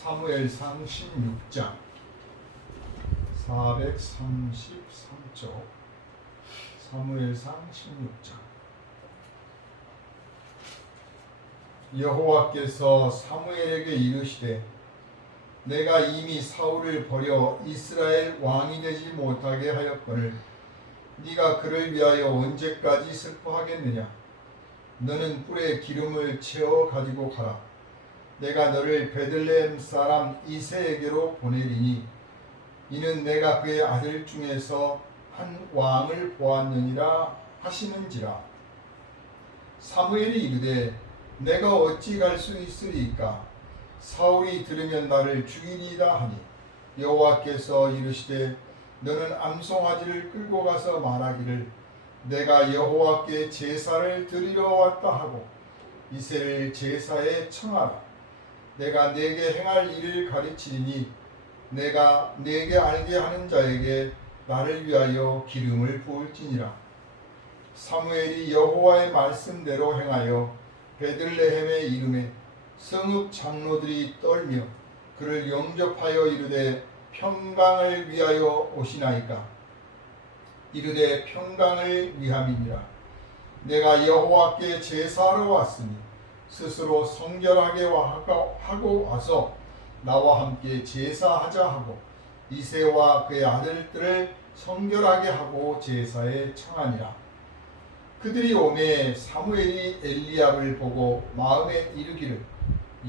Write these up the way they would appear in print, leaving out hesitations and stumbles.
사무엘상 16장 433쪽 사무엘상 16장. 여호와께서 사무엘에게 이르시되 내가 이미 사울을 버려 이스라엘 왕이 되지 못하게 하였거늘 네가 그를 위하여 언제까지 슬퍼하겠느냐. 너는 뿔에 기름을 채워 가지고 가라. 내가 너를 베들레헴 사람 이새에게로 보내리니 이는 내가 그의 아들 중에서 한 왕을 보았느니라 하시는지라. 사무엘이 이르되 내가 어찌 갈 수 있으리까. 사울이 들으면 나를 죽이리이다 하니 여호와께서 이르시되 너는 암송아지를 끌고 가서 말하기를 내가 여호와께 제사를 드리러 왔다 하고 이새를 제사에 청하라. 내가 네게 행할 일을 가르치리니 내가 네게 알게 하는 자에게 나를 위하여 기름을 부을지니라. 사무엘이 여호와의 말씀대로 행하여 베들레헴에 이르매 성읍 장로들이 떨며 그를 영접하여 이르되 평강을 위하여 오시나이까. 이르되 평강을 위함이니라. 내가 여호와께 제사하러 왔으니 스스로 성결하게 하고 와서 나와 함께 제사하자 하고 이새와 그의 아들들을 성결하게 하고 제사에 청하니라. 그들이 오매 사무엘이 엘리압을 보고 마음에 이르기를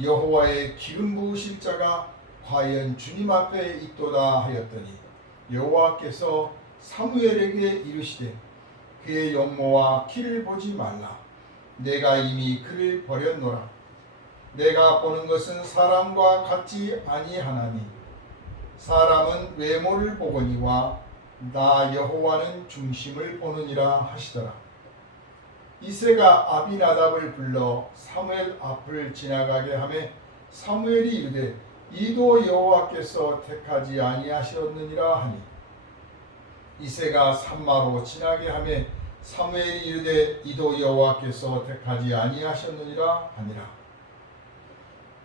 여호와의 기름 부으실 자가 과연 주님 앞에 있도다 하였더니 여호와께서 사무엘에게 이르시되 그의 용모와 키를 보지 말라. 내가 이미 그를 버렸노라. 내가 보는 것은 사람과 같지 아니하나니 사람은 외모를 보거니와 나 여호와는 중심을 보느니라 하시더라. 이새가 아비나답을 불러 사무엘 앞을 지나가게 하매 사무엘이 이르되 이도 여호와께서 택하지 아니하셨느니라 하니 이새가 산마로 지나게 하매 사무엘이 이르되 이도 여호와께서 택하지 아니하셨느니라 하니라.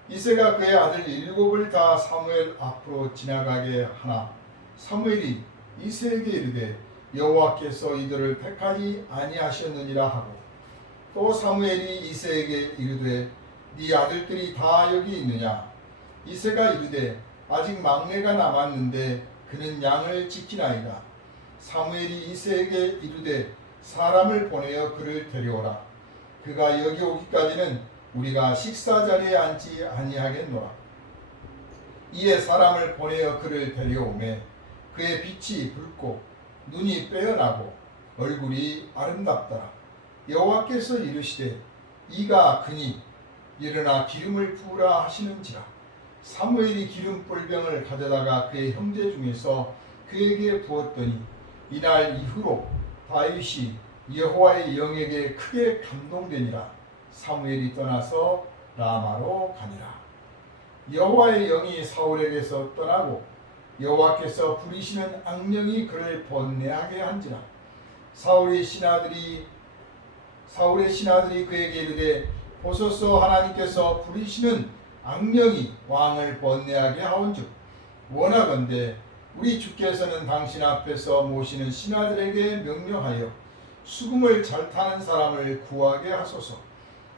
이새가 그의 아들 7을 다 사무엘 앞으로 지나가게 하나 사무엘이 이새에게 이르되 여호와께서 이들을 택하지 아니하셨느니라 하고 또 사무엘이 이새에게 이르되 네 아들들이 다 여기 있느냐. 이새가 이르되 아직 막내가 남았는데 그는 양을 지키나이다. 사무엘이 이새에게 이르되 사람을 보내어 그를 데려오라. 그가 여기 오기까지는 우리가 식사 자리에 앉지 아니하겠노라. 이에 사람을 보내어 그를 데려오매 그의 빛이 붉고 눈이 빼어나고 얼굴이 아름답더라. 여호와께서 이르시되 이가 그니 일어나 기름을 부으라 하시는지라. 사무엘이 기름 뿔병을 가져다가 그의 형제 중에서 그에게 부었더니 이날 이후로 다윗이 여호와의 영에게 크게 감동되니라. 사무엘이 떠나서 라마로 가니라. 여호와의 영이 사울에게서 떠나고 여호와께서 부리시는 악령이 그를 번뇌하게 한지라. 사울의 신하들이 그에게 이르되 보소서 하나님께서 부리시는 악령이 왕을 번뇌하게 하온즉 원하건대 우리 주께서는 당신 앞에서 모시는 신하들에게 명령하여 수금을 잘 타는 사람을 구하게 하소서.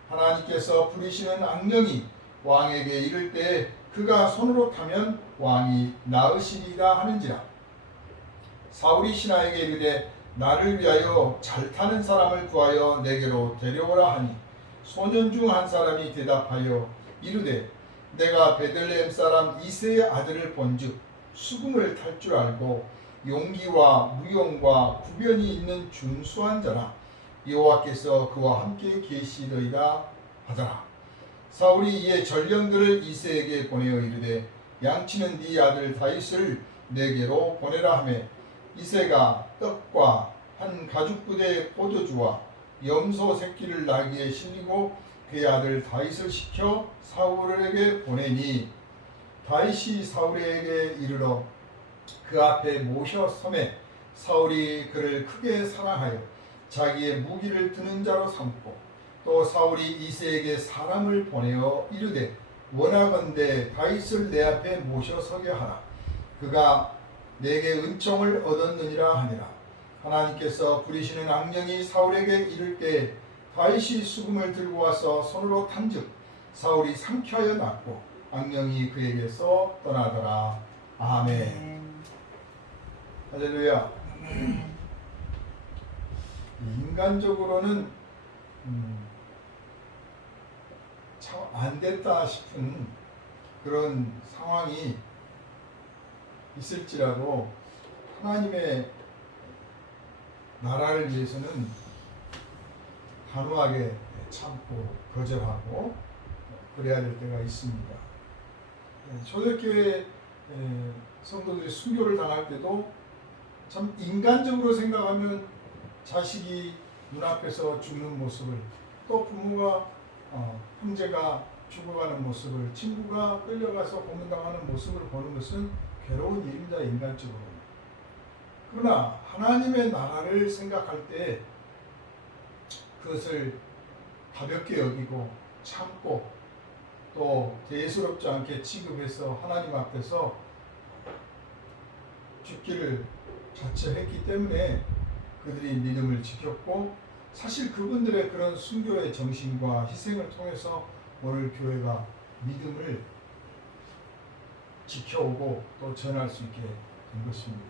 하나님께서 부리시는 악령이 왕에게 이를 때에 그가 손으로 타면 왕이 나으시리라 하는지라. 사울이 신하에게 이르되 나를 위하여 잘 타는 사람을 구하여 내게로 데려오라 하니 소년 중 한 사람이 대답하여 이르되 내가 베들레헴 사람 이새의 아들을 본즉 수금을 탈 줄 알고 용기와 무용과 구변이 있는 준수한 자라. 여호와께서 그와 함께 계시리이다 하더라. 사울이 이에 전령들을 이새에게 보내어 이르되 양치는 네 아들 다윗을 내게로 보내라 하며 이새가 떡과 한 가죽부대의 포도주와 염소 새끼를 나귀에 실리고 그의 아들 다윗을 시켜 사울에게 보내니 다윗이 사울에게 이르러 그 앞에 모셔 서매 사울이 그를 크게 사랑하여 자기의 무기를 드는 자로 삼고 또 사울이 이새에게 사람을 보내어 이르되 원하건대 다윗을 내 앞에 모셔 서게 하라. 그가 내게 은총을 얻었느니라 하니라. 하나님께서 부리시는 악령이 사울에게 이를 때 다윗이 수금을 들고 와서 손으로 탄즉 사울이 상쾌하여 낫고 악령이 그에게서 떠나더라. 아멘. 할렐루야. 인간적으로는 참 안 됐다 싶은 그런 상황이 있을지라도 하나님의 나라를 위해서는 단호하게 참고 거절하고 그래야 될 때가 있습니다. 초대교회 성도들이 순교를 당할 때도 참 인간적으로 생각하면 자식이 눈앞에서 죽는 모습을, 또 부모가 형제가 죽어가는 모습을, 친구가 끌려가서 고문당하는 모습을 보는 것은 괴로운 일입니다. 인간적으로. 그러나 하나님의 나라를 생각할 때 그것을 가볍게 여기고 참고 또 대수롭지 않게 취급해서 하나님 앞에서 죽기를 자처했기 때문에 그들이 믿음을 지켰고, 사실 그분들의 그런 순교의 정신과 희생을 통해서 오늘 교회가 믿음을 지켜오고 또 전할 수 있게 된 것입니다.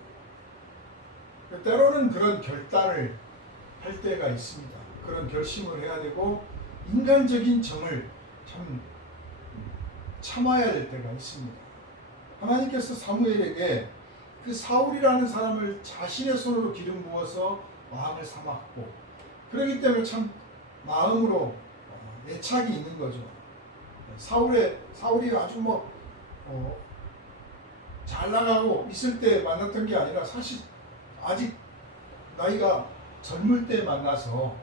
때로는 그런 결단을 할 때가 있습니다. 그런 결심을 해야 되고 인간적인 정을 참 참아야 될 때가 있습니다. 하나님께서 사무엘에게 그 사울이라는 사람을 자신의 손으로 기름 부어서 왕을 삼았고, 그렇기 때문에 참 마음으로 애착이 있는 거죠. 사울이 아주 잘 나가고 있을 때 만났던 게 아니라 사실 아직 나이가 젊을 때 만나서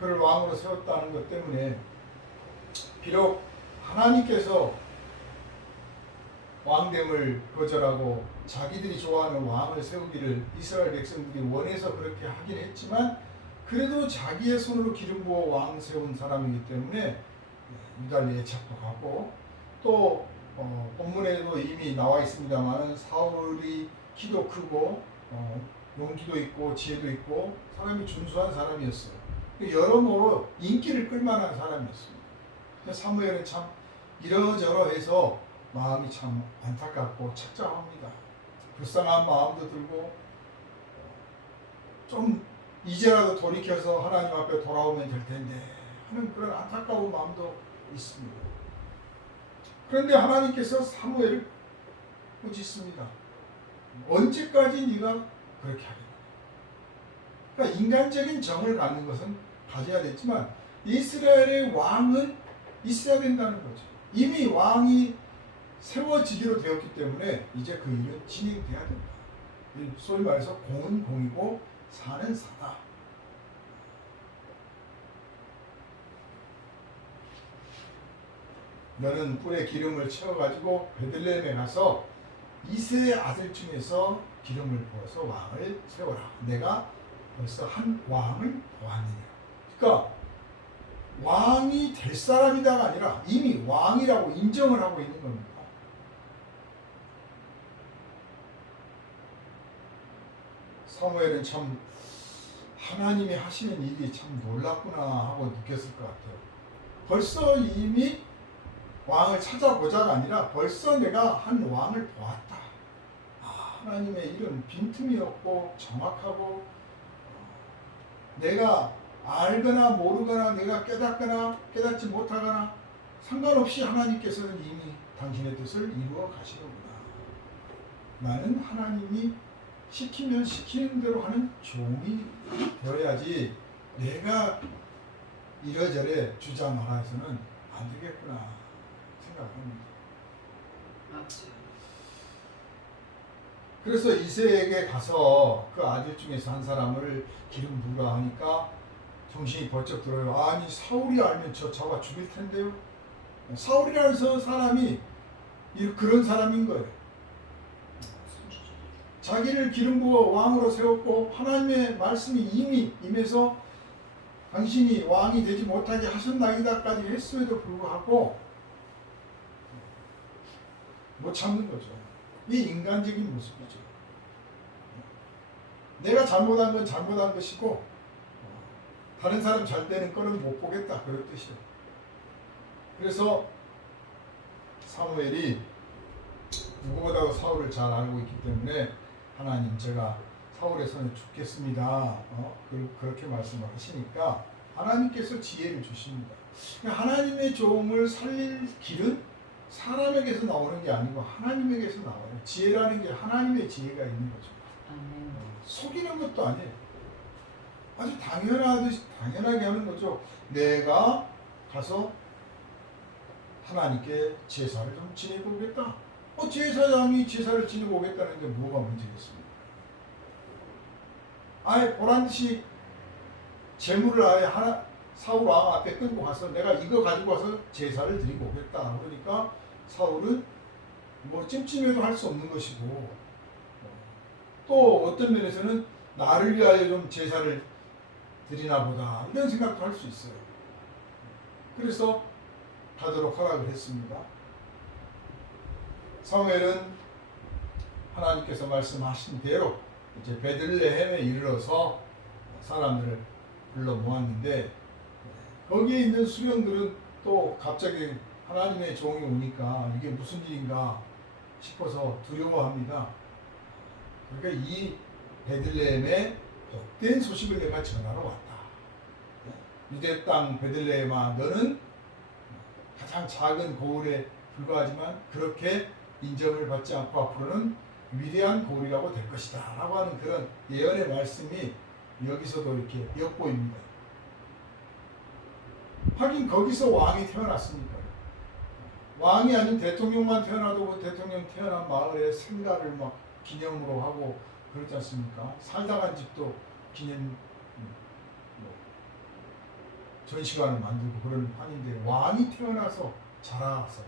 그를 왕으로 세웠다는 것 때문에 비록 하나님께서 왕됨을 거절하고 자기들이 좋아하는 왕을 세우기를 이스라엘 백성들이 원해서 그렇게 하긴 했지만, 그래도 자기의 손으로 기름 부어 왕 세운 사람이기 때문에 유달리 애착도 가고, 또 본문에도 이미 나와 있습니다만 사울이 키도 크고 용기도 있고 지혜도 있고 사람이 준수한 사람이었어요. 여러모로 인기를 끌만한 사람이었습니다. 사무엘은 참 이러저러해서 마음이 참 안타깝고 착잡합니다. 불쌍한 마음도 들고 좀 이제라도 돌이켜서 하나님 앞에 돌아오면 될 텐데 하는 그런 안타까운 마음도 있습니다. 그런데 하나님께서 사무엘을 꾸짖습니다. 언제까지 네가 그렇게 하겠냐. 그러니까 인간적인 정을 갖는 것은 가져야 되지만 이스라엘의 왕은 있어야 된다는 거죠. 이미 왕이 세워지기로 되었기 때문에 이제 그 일은 진행돼야 된다. 소위 말해서 공은 공이고 사는 사다. 너는 뿔에 기름을 채워가지고 베들레헴에 가서 이새의 아들 중에서 기름을 부어서 왕을 세워라. 내가 벌써 한 왕을 보았느니라. 그러니까 왕이 될 사람이다가 아니라 이미 왕이라고 인정을 하고 있는 겁니다. 사무엘은 참 하나님이 하시는 일이 참 놀랍구나 하고 느꼈을 것 같아요. 벌써 이미 왕을 찾아보자가 아니라 벌써 내가 한 왕을 보았다. 하나님의 일은 빈틈이 없고 정확하고, 내가 알거나 모르거나 내가 깨닫거나 깨닫지 못하거나 상관없이 하나님께서는 이미 당신의 뜻을 이루어 가시는구나. 나는 하나님이 시키면 시키는 대로 하는 종이 되어야지 내가 이러저래 주장하라해서는 안 되겠구나 생각합니다. 그래서 이새에게 가서 그 아들 중에서 한 사람을 기름 부으라 하니까 정신이 번쩍 들어요. 아니 사울이 알면 저 잡아 죽일 텐데요. 사울이라는 사람이 그런 사람인 거예요. 자기를 기름 부어 왕으로 세웠고 하나님의 말씀이 이미 임해서 당신이 왕이 되지 못하게 하셨나이다까지 했음에도 불구하고 못 참는 거죠. 이 인간적인 모습이죠. 내가 잘못한 건 잘못한 것이고 다른 사람 잘 되는 거는 못 보겠다, 그런 뜻이에요. 그래서 사무엘이 누구보다도 사울을 잘 알고 있기 때문에 하나님, 제가 사울의 손에 죽겠습니다, 그렇게 말씀을 하시니까 하나님께서 지혜를 주십니다. 하나님의 종을 살릴 길은 사람에게서 나오는 게 아니고 하나님에게서 나와요. 지혜라는 게 하나님의 지혜가 있는 거죠. 아멘. 속이는 것도 아니에요. 아주 당연하게 하는 거죠. 내가 가서 하나님께 제사를 좀 지내고 오겠다. 제사장이 제사를 지내고 오겠다는 게 뭐가 문제겠습니까? 아예 보란듯이 재물을 아예 사울 왕 앞에 끌고 가서 내가 이거 가지고 와서 제사를 드리고 오겠다. 그러니까 사울은 뭐 찜찜해도 할 수 없는 것이고, 또 어떤 면에서는 나를 위하여 좀 제사를 드리나 보다, 이런 생각도 할 수 있어요. 그래서 가도록 허락을 했습니다. 사무엘은 하나님께서 말씀하신 대로 이제 베들레헴에 이르러서 사람들을 불러 모았는데, 거기에 있는 수령들은 또 갑자기 하나님의 종이 오니까 이게 무슨 일인가 싶어서 두려워합니다. 그러니까 이 베들레헴에 복된 소식을 내가 전하러 왔다. 유대 땅 베들레헴아, 너는 가장 작은 고을에 불과하지만 그렇게 인정을 받지 않고 앞으로는 위대한 고을이라고 될 것이다 라고 하는 그런 예언의 말씀이 여기서도 이렇게 엿보입니다. 하긴 거기서 왕이 태어났으니까요. 왕이 아닌 대통령만 태어나도 그 대통령 태어난 마을에 생가를 막 기념으로 하고 그렇지 않습니까? 살다 간 집도 기념 전시관을 만들고 그런 판인데, 왕이 태어나서 자라서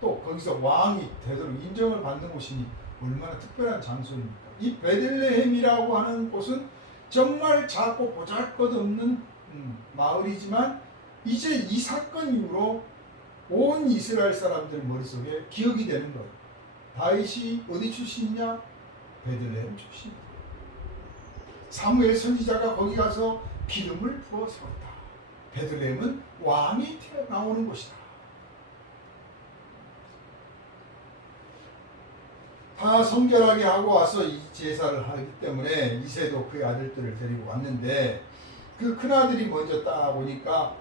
또 거기서 왕이 되도록 인정을 받는 곳이니 얼마나 특별한 장소입니까? 이 베들레헴이라고 하는 곳은 정말 작고 보잘것없는 마을이지만 이제 이 사건 이후로 온 이스라엘 사람들 머릿속에 기억이 되는 거예요. 다윗이 어디 출신이냐? 베들레헴 출신이다. 사무엘 선지자가 거기 가서 기름을 부어 세웠다. 베들레헴은 왕이 나오는 곳이다. 다 성결하게 하고 와서 이 제사를 하기 때문에 이새도 그의 아들들을 데리고 왔는데, 그 큰아들이 먼저 딱 보니까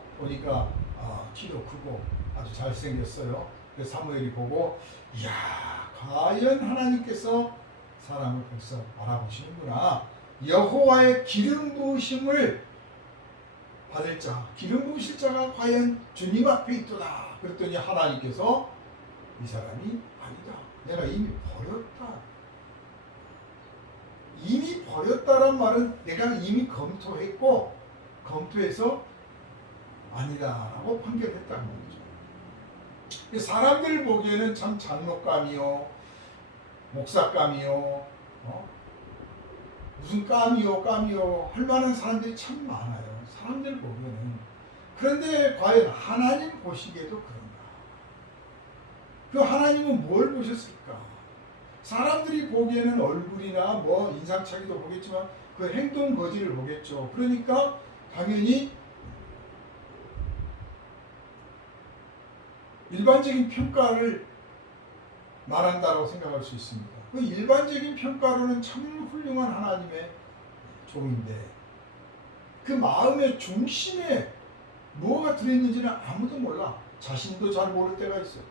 키도 크고 아주 잘생겼어요. 그래서 사무엘이 보고, 이야, 과연 하나님께서 사람을 벌써 알아보시는구나. 여호와의 기름 부으심을 받을 자, 기름 부으실 자가 과연 주님 앞에 있도다. 그랬더니 하나님께서 이 사람이 아니다. 내가 이미 버렸다. 이미 버렸다란 말은 내가 이미 검토해서 아니다라고 판결했다는 거죠. 사람들 보기에는 참 장로감이요, 목사감이요, 무슨 감이요 할 만한 사람들이 참 많아요. 사람들 보기에는. 그런데 과연 하나님 보시기에도 그런가? 그 하나님은 뭘 보셨을까? 사람들이 보기에는 얼굴이나 뭐 인상착의도 보겠지만 그 행동 거지를 보겠죠. 그러니까 당연히 일반적인 평가를 말한다고 생각할 수 있습니다. 그 일반적인 평가로는 참 훌륭한 하나님의 종인데, 그 마음의 중심에 뭐가 들어있는지는 아무도 몰라. 자신도 잘 모를 때가 있어요.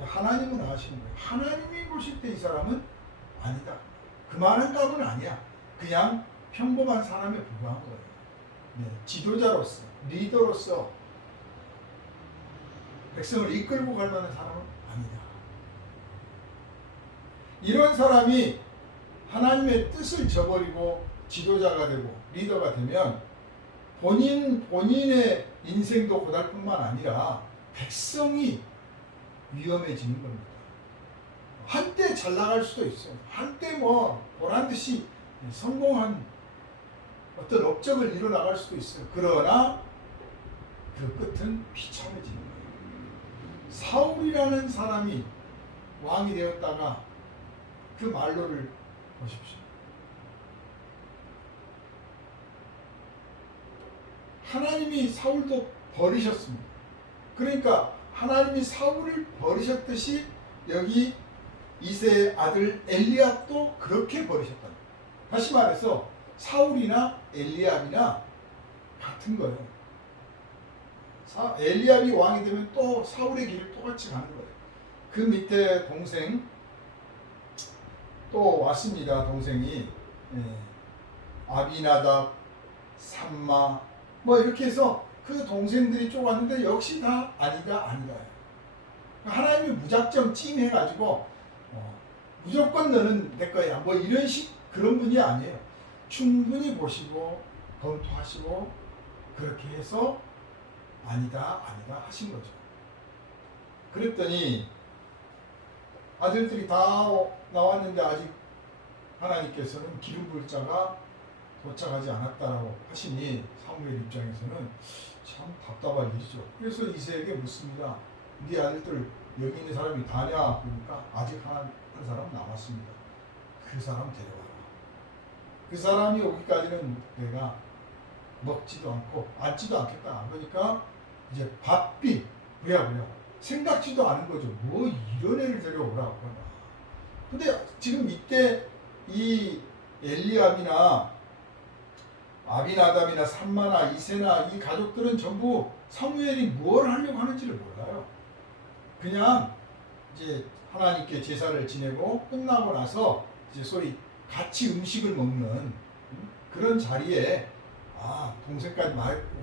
하나님은 아시는 거예요. 하나님이 보실 때 이 사람은 아니다. 그만한 값은 아니야. 그냥 평범한 사람에 불과한 거예요. 네, 지도자로서, 리더로서 백성을 이끌고 갈 만한 사람은 아니다. 이런 사람이 하나님의 뜻을 저버리고 지도자가 되고 리더가 되면 본인의 인생도 고달뿐만 아니라 백성이 위험해지는 겁니다. 한때 잘 나갈 수도 있어요. 한때 보란듯이 성공한 어떤 업적을 이뤄 나갈 수도 있어요. 그러나 그 끝은 비참해지는 거예요. 사울이라는 사람이 왕이 되었다가 그 말로를 보십시오. 하나님이 사울도 버리셨습니다. 그러니까 하나님이 사울을 버리셨듯이 여기 이새의 아들 엘리압도 그렇게 버리셨다. 다시 말해서 사울이나 엘리압이나 같은 거예요. 엘리압이 왕이 되면 또 사울의 길을 똑같이 가는 거예요. 그 밑에 동생 또 왔습니다. 동생이 아비나답, 삼마 뭐 이렇게 해서 그 동생들이 쭉 왔는데 역시 다 아니다. 하나님이 무작정 찡해가지고 무조건 너는 내 거야 뭐 이런 식 그런 분이 아니에요. 충분히 보시고 검토하시고 그렇게 해서 아니다 하신 거죠. 그랬더니 아들들이 다 나왔는데 아직 하나님께서는 기름 부을 자가 도착하지 않았다라고 하시니 사무엘 입장에서는 참 답답한 일이죠. 그래서 이새에게 묻습니다. 네 아들들 여기 있는 사람이 다냐? 그러니까 아직 한 사람 남았습니다. 그 사람 데려와라. 그 사람이 오기까지는 내가 먹지도 않고 앉지도 않겠다. 그러니까 이제 바삐 뭐야 생각지도 않은 거죠. 뭐 이런 애를 데려오라고. 근데 지금 이때 이 엘리압이나 아비나답이나 삼마나 이새나 이 가족들은 전부 사무엘이 뭘 하려고 하는지를 몰라요. 그냥 이제 하나님께 제사를 지내고 끝나고 나서 이제 소위 같이 음식을 먹는 그런 자리에 동생까지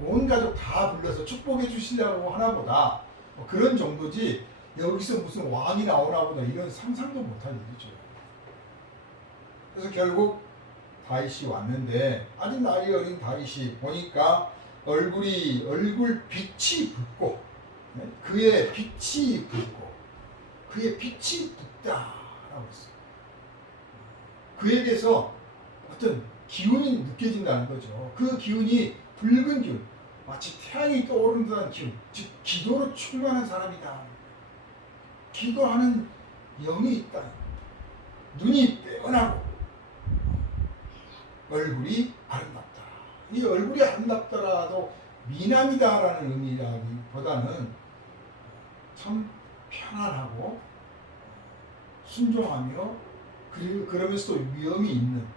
온 가족 다 불러서 축복해 주시려고 하나 보다 그런 정도지 여기서 무슨 왕이 나오나 보다 이런 상상도 못할 일이죠. 그래서 결국 다윗이 왔는데 아직 나이 어린 다윗이 보니까 얼굴 빛이 붓고 그의 빛이 붓다라고 했어요. 그에게서 어떤 기운이 느껴진다는 거죠. 그 기운이 붉은 기운, 마치 태양이 떠오르는 듯한 기운, 즉 기도로 충만한 사람이다. 기도하는 영이 있다. 눈이 빼어나고 얼굴이 아름답다. 이 얼굴이 아름답더라도 미남이다라는 의미라기보다는 참 편안하고 순종하며 그러면서도 위엄이 있는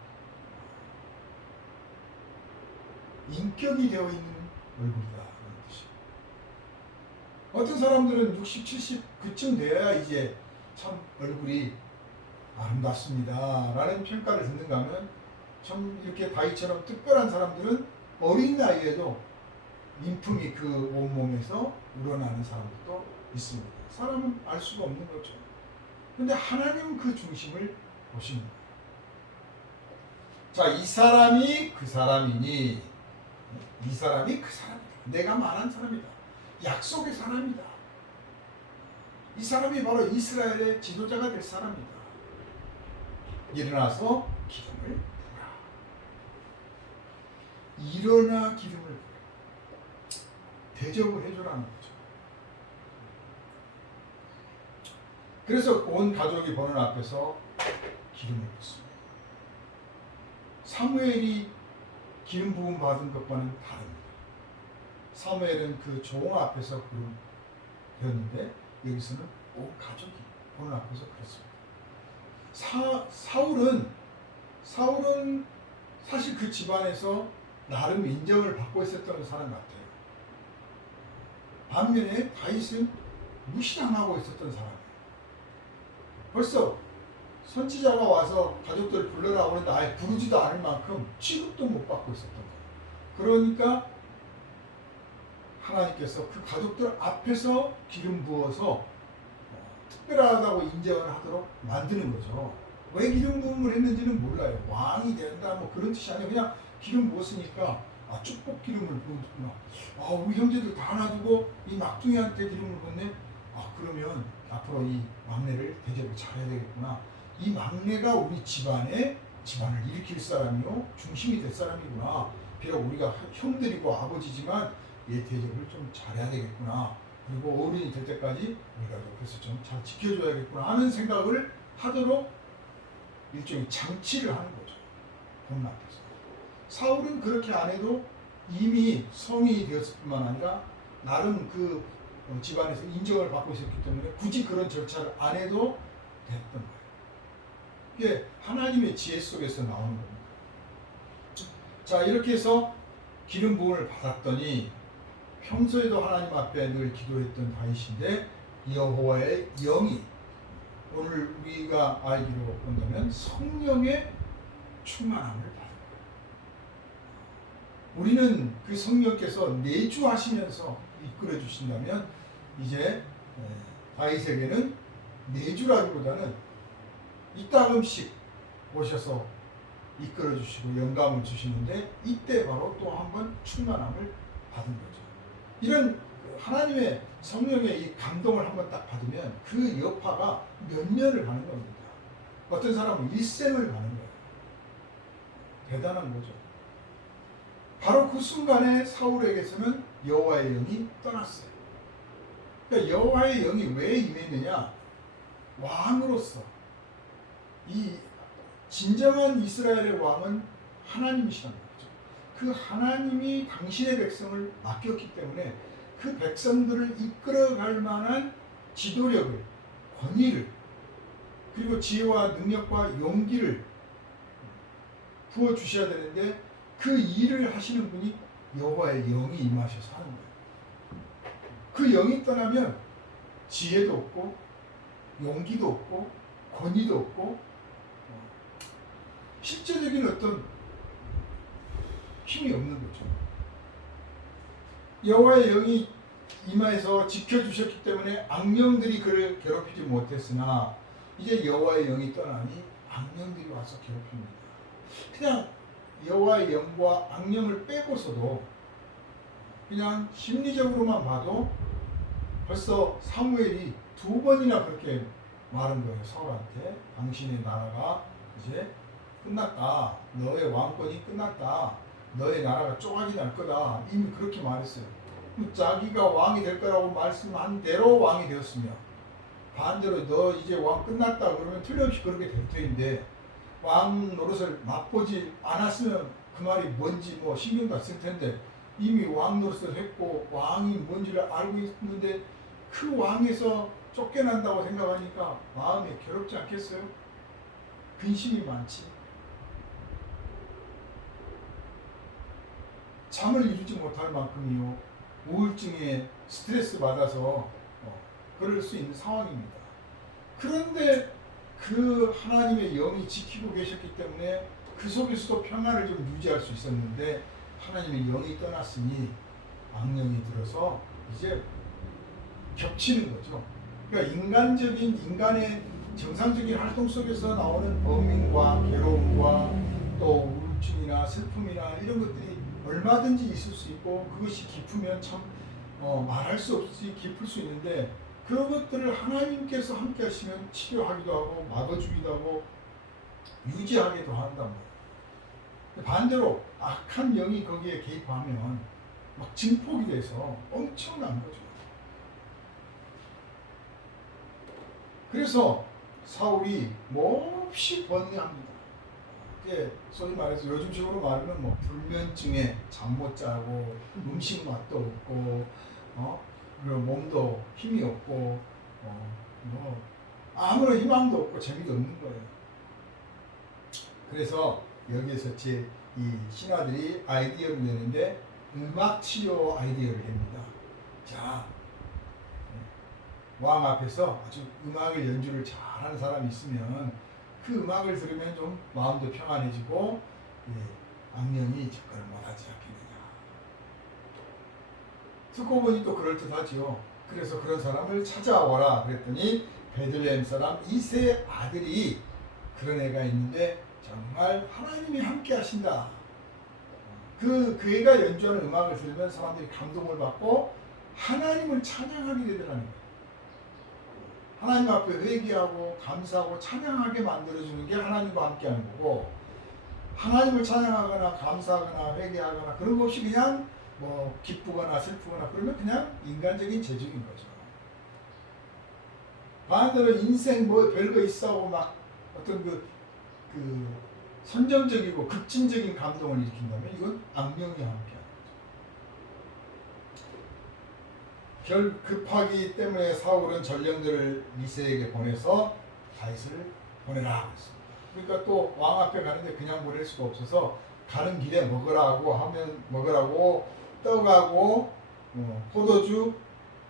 인격이 되어 있는 얼굴이다. 그런 뜻이에요. 어떤 사람들은 60, 70 그쯤 돼야 이제 참 얼굴이 아름답습니다 라는 평가를 듣는가 하면 참 이렇게 다윗처럼 특별한 사람들은 어린 나이에도 인품이 그 온몸에서 우러나는 사람들도 있습니다. 사람은 알 수가 없는 거죠. 근데 하나님은 그 중심을 보십니다. 자, 이 사람이 그 사람이니 이 사람이 그 사람이다. 내가 말한 사람이다. 약속의 사람이다. 이 사람이 바로 이스라엘의 지도자가 될 사람이다. 일어나서 기름을 부으라. 일어나 기름을 부으라. 대접을 해주라는 거죠. 그래서 온 가족이 보는 앞에서 기름을 붓습니다. 사무엘이 기름 부음 받은 것과는 다릅니다. 사무엘은 그 종 앞에서 기름 부었는데 여기서는 온 가족이 보는 앞에서 그랬습니다. 사울은 사실 그 집안에서 나름 인정을 받고 있었던 사람 같아요. 반면에 다윗은 무시당하고 있었던 사람이에요. 벌써 선지자가 와서 가족들 불러라 그러는데 아예 부르지도 않을 만큼 취급도 못 받고 있었던 거예요. 그러니까 하나님께서 그 가족들 앞에서 기름 부어서 특별하다고 인정을 하도록 만드는 거죠. 왜 기름 부음을 했는지는 몰라요. 왕이 된다 뭐 그런 뜻이 아니라 그냥 기름 부었으니까 축복 기름을 부었구나. 우리 형제들 다 놔두고 이 막둥이한테 기름을 붓네. 그러면 앞으로 이 막내를 대접을 잘해야 되겠구나. 이 막내가 우리 집안을 일으킬 사람이요 중심이 될 사람이구나. 비록 우리가 형들이고 아버지지만 예태적을 좀 잘해야 되겠구나. 그리고 어른이 될 때까지 우리가 옆에서 좀 잘 지켜줘야겠구나 하는 생각을 하도록 일종의 장치를 하는 거죠. 본 앞에서. 사울은 그렇게 안 해도 이미 성인이 되었을 뿐만 아니라 나름 그 집안에서 인정을 받고 있었기 때문에 굳이 그런 절차를 안 해도 됐던 거예요. 이게 하나님의 지혜 속에서 나오는 겁니다. 자, 이렇게 해서 기름 부음을 받았더니 평소에도 하나님 앞에 늘 기도했던 다윗인데 여호와의 영이 오늘 우리가 알기로 본다면 성령의 충만함을 받은 거예요. 우리는 그 성령께서 내주하시면서 이끌어 주신다면 이제 다윗에게는 내주라기보다는 이따금씩 오셔서 이끌어 주시고 영감을 주시는데 이때 바로 또 한 번 충만함을 받은 거죠. 이런 하나님의 성령의 이 감동을 한번 딱 받으면 그 여파가 몇 년을 가는 겁니다. 어떤 사람은 일생을 가는 거예요. 대단한 거죠. 바로 그 순간에 사울에게서는 여호와의 영이 떠났어요. 그러니까 여호와의 영이 왜 임했느냐? 왕으로서 이 진정한 이스라엘의 왕은 하나님이시라는 거죠. 그 하나님이 당신의 백성을 맡겼기 때문에 그 백성들을 이끌어갈 만한 지도력을, 권위를, 그리고 지혜와 능력과 용기를 부어주셔야 되는데 그 일을 하시는 분이 여호와의 영이 임하셔서 하는 거예요. 그 영이 떠나면 지혜도 없고 용기도 없고 권위도 없고 실제적인 어떤 힘이 없는 거죠. 여호와의 영이 임하여서 지켜주셨기 때문에 악령들이 그를 괴롭히지 못했으나 이제 여호와의 영이 떠나니 악령들이 와서 괴롭힙니다. 그냥 여호와의 영과 악령을 빼고서도 그냥 심리적으로만 봐도 벌써 사무엘이 2번이나 그렇게 말한 거예요. 사울한테 당신의 나라가 이제 끝났다. 너의 왕권이 끝났다. 너의 나라가 쪼가리 날 거다. 이미 그렇게 말했어요. 자기가 왕이 될 거라고 말씀한 대로 왕이 되었으며 반대로 너 이제 왕 끝났다 그러면 틀림없이 그렇게 될 터인데 왕 노릇을 맛보지 않았으면 그 말이 뭔지 뭐 신경도 안 쓸 텐데 이미 왕 노릇을 했고 왕이 뭔지를 알고 있는데 그 왕에서 쫓겨난다고 생각하니까 마음이 괴롭지 않겠어요? 근심이 많지. 잠을 이루지 못할 만큼이요. 우울증에 스트레스 받아서 그럴 수 있는 상황입니다. 그런데 그 하나님의 영이 지키고 계셨기 때문에 그 속에서도 평안을 좀 유지할 수 있었는데 하나님의 영이 떠났으니 악령이 들어서 이제 겹치는 거죠. 그러니까 인간의 정상적인 활동 속에서 나오는 범민과 괴로움과 또 우울증이나 슬픔이나 이런 것들이 얼마든지 있을 수 있고 그것이 깊으면 참 말할 수 없이 깊을 수 있는데 그것들을 하나님께서 함께 하시면 치료하기도 하고 막아주기도 하고 유지하기도 한단 말이에요. 반대로 악한 영이 거기에 개입하면 막 증폭이 돼서 엄청난 거죠. 그래서 사울이 몹시 번뇌합니다. 이게 소위 말해서 요즘식으로 말하면 뭐 불면증에 잠 못 자고 음식 맛도 없고 그리고 몸도 힘이 없고 뭐 아무런 희망도 없고 재미도 없는 거예요. 그래서 여기에서 제 이 신하들이 아이디어를 내는데 음악 치료 아이디어를 냅니다. 자, 왕 앞에서 아주 음악을 연주를 잘하는 사람이 있으면 그 음악을 들으면 좀 마음도 평안해지고 악령이 접근을 못하지 않겠느냐. 듣고 보니 또 그럴듯하지요. 그래서 그런 사람을 찾아오라 그랬더니 베들레헴 사람 이새의 아들이 그런 애가 있는데 정말 하나님이 함께 하신다. 그 애가 연주하는 음악을 들으면 사람들이 감동을 받고 하나님을 찬양하게 되더라는 거예요. 하나님 앞에 회개하고 감사하고 찬양하게 만들어주는 게 하나님과 함께하는 거고 하나님을 찬양하거나 감사하거나 회개하거나 그런 것 없이 그냥 뭐 기쁘거나 슬프거나 그러면 그냥 인간적인 재주인 거죠. 반대로 인생 뭐 별거 있어 하고 막 어떤 그 선정적이고 급진적인 감동을 일으킨다면 이건 악령이 함께하는 거죠. 급하기 때문에 사울은 전령들을 이새에게 보내서 다윗을 보내라 했습니다. 그러니까 또 왕 앞에 가는데 그냥 보낼 수가 없어서 가는 길에 먹으라고 하면 먹으라고 떡하고 포도주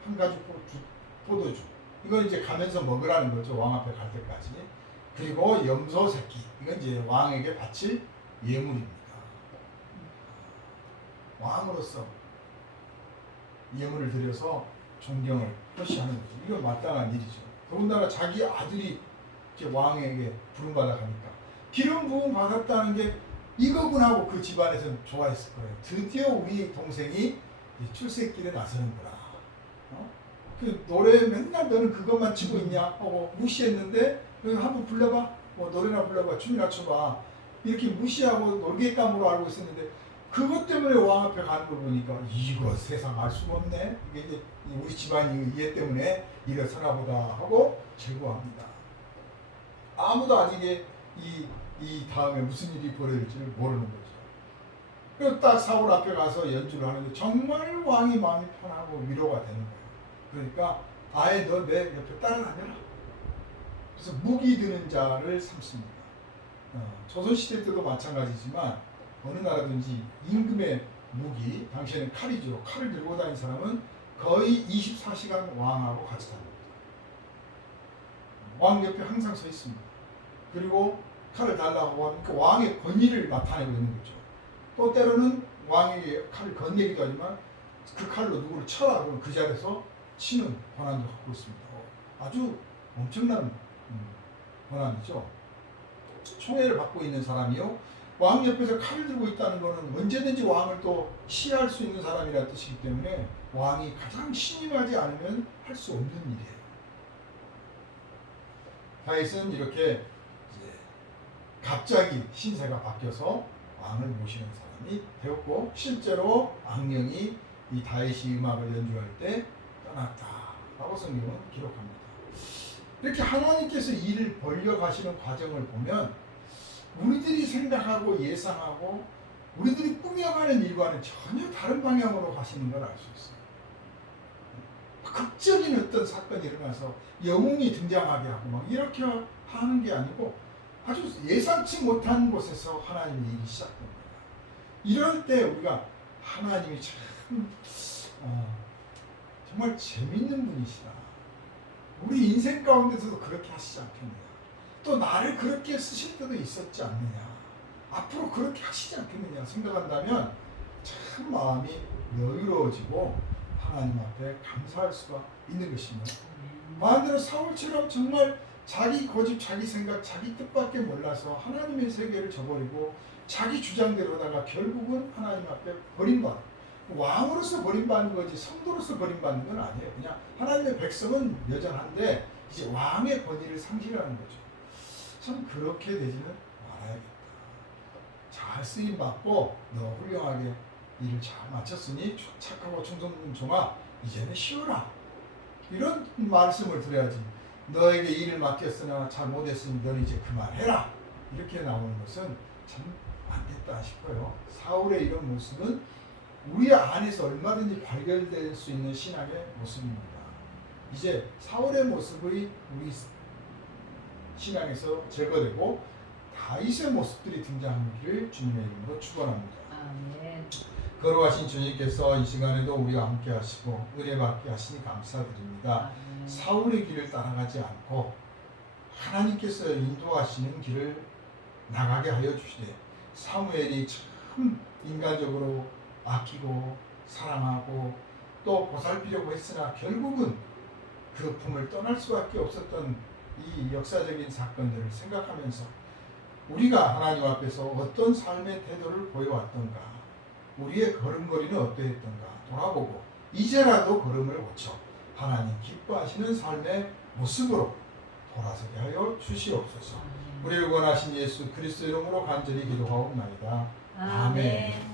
한 가지 포도주 이건 이제 가면서 먹으라는 거죠. 왕 앞에 갈 때까지. 그리고 염소 새끼 이건 이제 왕에게 바칠 예물입니다. 왕으로서 예물을 드려서 존경을 표시하는 거죠. 이건 마땅한 일이죠. 더군다나 자기 아들이 이제 왕에게 부름받아 가니까 기름 부음 받았다는 게 이거구나 하고 그 집안에서는 좋아했을 거예요. 드디어 우리 동생이 출세길에 나서는구나. 그 노래 맨날 너는 그것만 치고 있냐 하고 무시했는데 한번 불러봐. 뭐 노래나 불러봐. 춤이나 춰봐. 이렇게 무시하고 놀개감으로 알고 있었는데 그것 때문에 왕 앞에 가는 걸 보니까 이거 세상 알 수가 없네. 이게 이제 우리 집안이 이해 때문에 일어서나 보다 하고 제거합니다. 아무도 아직 이 다음에 무슨 일이 벌어질지를 모르는 거죠. 그리고 딱 사울 앞에 가서 연주를 하는데 정말 왕이 마음이 편하고 위로가 되는 거예요. 그러니까 아예 너 내 옆에 따라다녀라. 그래서 무기 드는 자를 삼습니다. 조선시대 때도 마찬가지지만 어느 나라든지 임금의 무기, 당시에는 칼이죠. 칼을 들고 다니는 사람은 거의 24시간 왕하고 같이 다닙니다. 왕 옆에 항상 서 있습니다. 그리고 칼을 달라고 하면 그 왕의 권위를 나타내고 있는 거죠. 또 때로는 왕에게 칼을 건네기도 하지만 그 칼로 누구를 쳐라 그러면 그 자리에서 치는 권한도 갖고 있습니다. 아주 엄청난 권한이죠. 총애를 받고 있는 사람이요. 왕 옆에서 칼을 들고 있다는 것은 언제든지 왕을 또 시할 수 있는 사람이라는 뜻이기 때문에 왕이 가장 신임하지 않으면 할 수 없는 일이에요. 다윗은 이렇게 이제 갑자기 신세가 바뀌어서 왕을 모시는 사람이 되었고 실제로 악령이 이 다윗이 음악을 연주할 때 떠났다라고 성경은 기록합니다. 이렇게 하나님께서 일을 벌려가시는 과정을 보면 우리들이 생각하고 예상하고 우리들이 꾸며가는 일과는 전혀 다른 방향으로 가시는 걸 알 수 있어요. 극적인 어떤 사건이 일어나서 영웅이 등장하게 하고 막 이렇게 하는 게 아니고 아주 예상치 못한 곳에서 하나님의 일이 시작됩니다. 이럴 때 우리가 하나님이 참 정말 재밌는 분이시다. 우리 인생 가운데서도 그렇게 하시지 않겠느냐. 또 나를 그렇게 쓰실 때도 있었지 않느냐. 앞으로 그렇게 하시지 않겠느냐 생각한다면 참 마음이 여유로워지고 하나님 앞에 감사할 수가 있는 것입니다. 반대로 사울처럼 정말 자기 고집, 자기 생각, 자기 뜻밖에 몰라서 하나님의 세계를 저버리고 자기 주장대로다가 결국은 하나님 앞에 버림받아. 왕으로서 버림받는 거지 성도로서 버림받는 건 아니에요. 그냥 하나님의 백성은 여전한데 이제 왕의 권위를 상실하는 거죠. 참 그렇게 되지는 말아야겠다. 잘 쓰임 받고 너 훌륭하게 일을 잘 마쳤으니 착하고 충성된 종아 이제는 쉬어라. 이런 말씀을 드려야지. 너에게 일을 맡겼으나 잘 못했으니 너는 이제 그만해라. 이렇게 나오는 것은 참 안됐다 싶어요. 사울의 이런 모습은 우리 안에서 얼마든지 발견될 수 있는 신앙의 모습입니다. 이제 사울의 모습이 우리 신앙에서 제거되고 다윗의 모습들이 등장하기를 주님의 이름으로 축원합니다. 아멘. 거룩하신 주님께서 이 시간에도 우리와 함께 하시고 은혜 받게 하시니 감사드립니다. 아멘. 사울의 길을 따라가지 않고 하나님께서 인도하시는 길을 나가게 하여 주시되 사무엘이 참 인간적으로 아끼고 사랑하고 또 보살피려고 했으나 결국은 그 품을 떠날 수밖에 없었던 이 역사적인 사건들을 생각하면서 우리가 하나님 앞에서 어떤 삶의 태도를 보여왔던가, 우리의 걸음걸이는 어떠했던가 돌아보고 이제라도 걸음을 고쳐 하나님 기뻐하시는 삶의 모습으로 돌아서게 하여 주시옵소서. 우리를 원하신 예수 그리스도 이름으로 간절히 기도하옵나이다. 아멘.